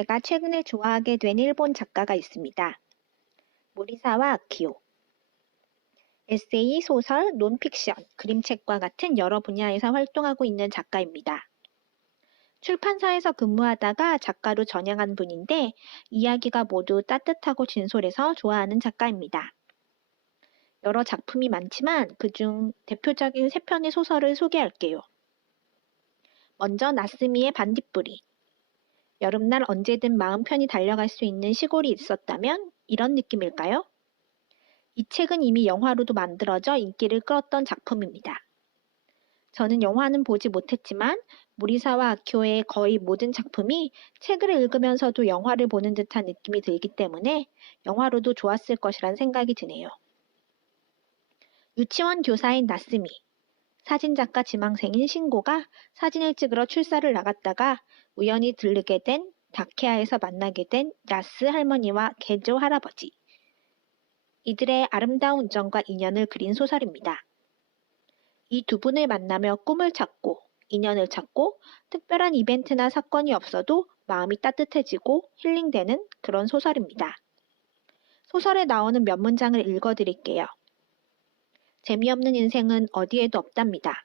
제가 최근에 좋아하게 된 일본 작가가 있습니다. 모리사와 아키오. 에세이, 소설, 논픽션, 그림책과 같은 여러 분야에서 활동하고 있는 작가입니다. 출판사에서 근무하다가 작가로 전향한 분인데 이야기가 모두 따뜻하고 진솔해서 좋아하는 작가입니다. 여러 작품이 많지만 그중 대표적인 3편의 소설을 소개할게요. 먼저 나스미의 반딧불이. 여름날 언제든 마음 편히 달려갈 수 있는 시골이 있었다면 이런 느낌일까요? 이 책은 이미 영화로도 만들어져 인기를 끌었던 작품입니다. 저는 영화는 보지 못했지만 모리사와 아키오의 거의 모든 작품이 책을 읽으면서도 영화를 보는 듯한 느낌이 들기 때문에 영화로도 좋았을 것이란 생각이 드네요. 유치원 교사인 나스미. 사진작가 지망생인 신고가 사진을 찍으러 출사를 나갔다가 우연히 들르게 된 다케아에서 만나게 된 야스 할머니와 게조 할아버지. 이들의 아름다운 우정과 인연을 그린 소설입니다. 이 두 분을 만나며 꿈을 찾고 인연을 찾고 특별한 이벤트나 사건이 없어도 마음이 따뜻해지고 힐링되는 그런 소설입니다. 소설에 나오는 몇 문장을 읽어드릴게요. 재미없는 인생은 어디에도 없답니다.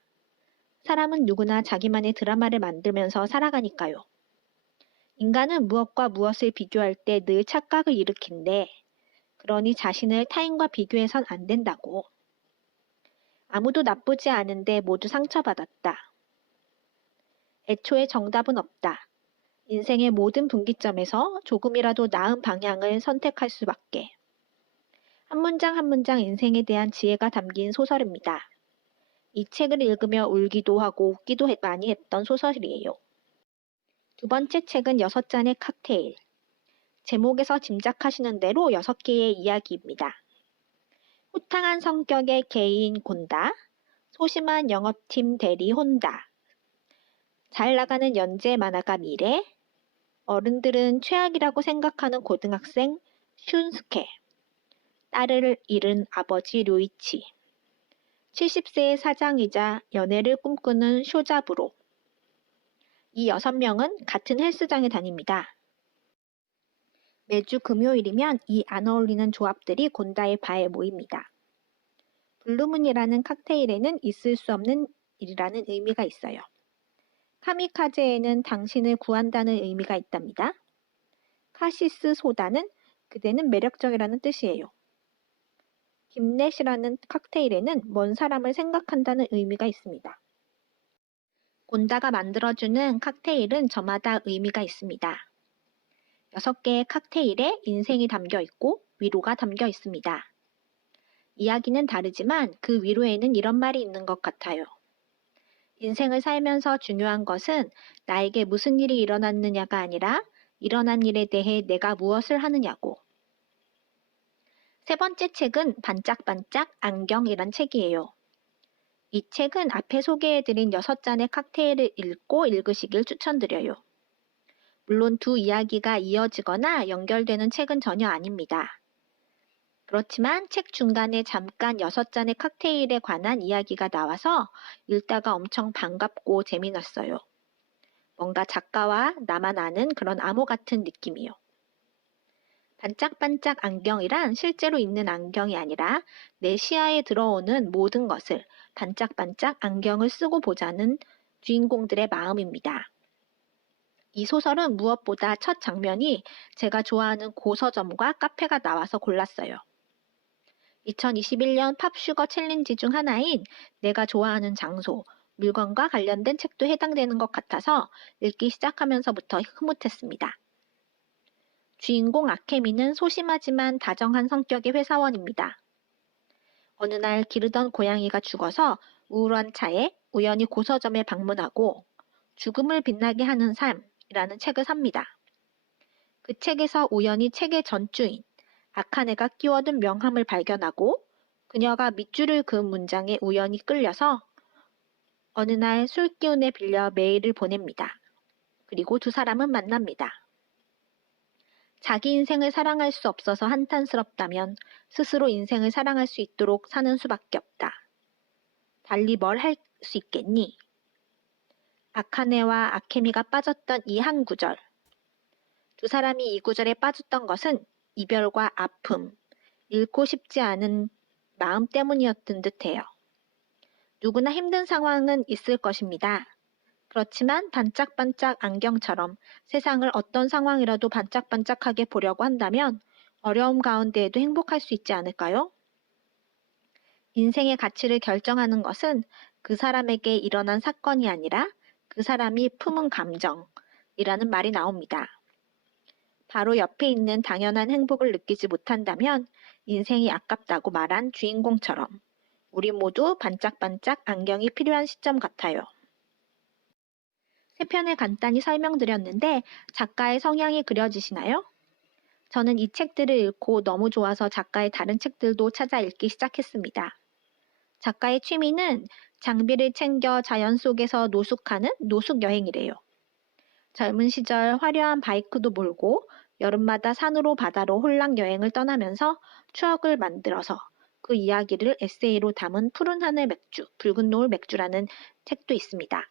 사람은 누구나 자기만의 드라마를 만들면서 살아가니까요. 인간은 무엇과 무엇을 비교할 때 늘 착각을 일으킨대. 그러니 자신을 타인과 비교해선 안 된다고. 아무도 나쁘지 않은데 모두 상처받았다. 애초에 정답은 없다. 인생의 모든 분기점에서 조금이라도 나은 방향을 선택할 수밖에. 한 문장 한 문장 인생에 대한 지혜가 담긴 소설입니다. 이 책을 읽으며 울기도 하고 웃기도 많이 했던 소설이에요. 두 번째 책은 6잔의 칵테일. 제목에서 짐작하시는 대로 6개의 이야기입니다. 호탕한 성격의 개인 곤다, 소심한 영업팀 대리 혼다, 잘 나가는 연재 만화가 미래, 어른들은 최악이라고 생각하는 고등학생 슌스케, 딸을 잃은 아버지 료이치, 70세의 사장이자 연애를 꿈꾸는 쇼자부로. 이 6명은 같은 헬스장에 다닙니다. 매주 금요일이면 이 안 어울리는 조합들이 곤다의 바에 모입니다. 블루문이라는 칵테일에는 있을 수 없는 일이라는 의미가 있어요. 카미카제에는 당신을 구한다는 의미가 있답니다. 카시스 소다는 그대는 매력적이라는 뜻이에요. 김넷이라는 칵테일에는 먼 사람을 생각한다는 의미가 있습니다. 곤다가 만들어주는 칵테일은 저마다 의미가 있습니다. 6개의 칵테일에 인생이 담겨 있고 위로가 담겨 있습니다. 이야기는 다르지만 그 위로에는 이런 말이 있는 것 같아요. 인생을 살면서 중요한 것은 나에게 무슨 일이 일어났느냐가 아니라 일어난 일에 대해 내가 무엇을 하느냐고. 세 번째 책은 반짝반짝 안경이란 책이에요. 이 책은 앞에 소개해드린 6잔의 칵테일을 읽고 읽으시길 추천드려요. 물론 두 이야기가 이어지거나 연결되는 책은 전혀 아닙니다. 그렇지만 책 중간에 잠깐 6잔의 칵테일에 관한 이야기가 나와서 읽다가 엄청 반갑고 재미났어요. 뭔가 작가와 나만 아는 그런 암호 같은 느낌이요. 반짝반짝 안경이란 실제로 있는 안경이 아니라 내 시야에 들어오는 모든 것을 반짝반짝 안경을 쓰고 보자는 주인공들의 마음입니다. 이 소설은 무엇보다 첫 장면이 제가 좋아하는 고서점과 카페가 나와서 골랐어요. 2021년 팝슈거 챌린지 중 하나인 내가 좋아하는 장소, 물건과 관련된 책도 해당되는 것 같아서 읽기 시작하면서부터 흐뭇했습니다. 주인공 아케미는 소심하지만 다정한 성격의 회사원입니다. 어느 날 기르던 고양이가 죽어서 우울한 차에 우연히 고서점에 방문하고 죽음을 빛나게 하는 삶이라는 책을 삽니다. 그 책에서 우연히 책의 전주인 아카네가 끼워둔 명함을 발견하고 그녀가 밑줄을 그은 문장에 우연히 끌려서 어느 날 술기운에 빌려 메일을 보냅니다. 그리고 두 사람은 만납니다. 자기 인생을 사랑할 수 없어서 한탄스럽다면 스스로 인생을 사랑할 수 있도록 사는 수밖에 없다. 달리 뭘 할 수 있겠니? 아카네와 아케미가 빠졌던 이 한 구절. 두 사람이 이 구절에 빠졌던 것은 이별과 아픔, 잃고 싶지 않은 마음 때문이었던 듯해요. 누구나 힘든 상황은 있을 것입니다. 그렇지만 반짝반짝 안경처럼 세상을 어떤 상황이라도 반짝반짝하게 보려고 한다면 어려움 가운데에도 행복할 수 있지 않을까요? 인생의 가치를 결정하는 것은 그 사람에게 일어난 사건이 아니라 그 사람이 품은 감정이라는 말이 나옵니다. 바로 옆에 있는 당연한 행복을 느끼지 못한다면 인생이 아깝다고 말한 주인공처럼 우리 모두 반짝반짝 안경이 필요한 시점 같아요. 세 편을 간단히 설명드렸는데 작가의 성향이 그려지시나요? 저는 이 책들을 읽고 너무 좋아서 작가의 다른 책들도 찾아 읽기 시작했습니다. 작가의 취미는 장비를 챙겨 자연 속에서 노숙하는 노숙 여행이래요. 젊은 시절 화려한 바이크도 몰고 여름마다 산으로 바다로 홀랑 여행을 떠나면서 추억을 만들어서 그 이야기를 에세이로 담은 푸른 하늘 맥주, 붉은 노을 맥주라는 책도 있습니다.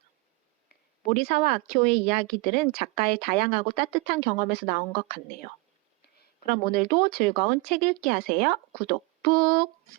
모리사와 아키오의 이야기들은 작가의 다양하고 따뜻한 경험에서 나온 것 같네요. 그럼 오늘도 즐거운 책 읽기 하세요. 구독 푹!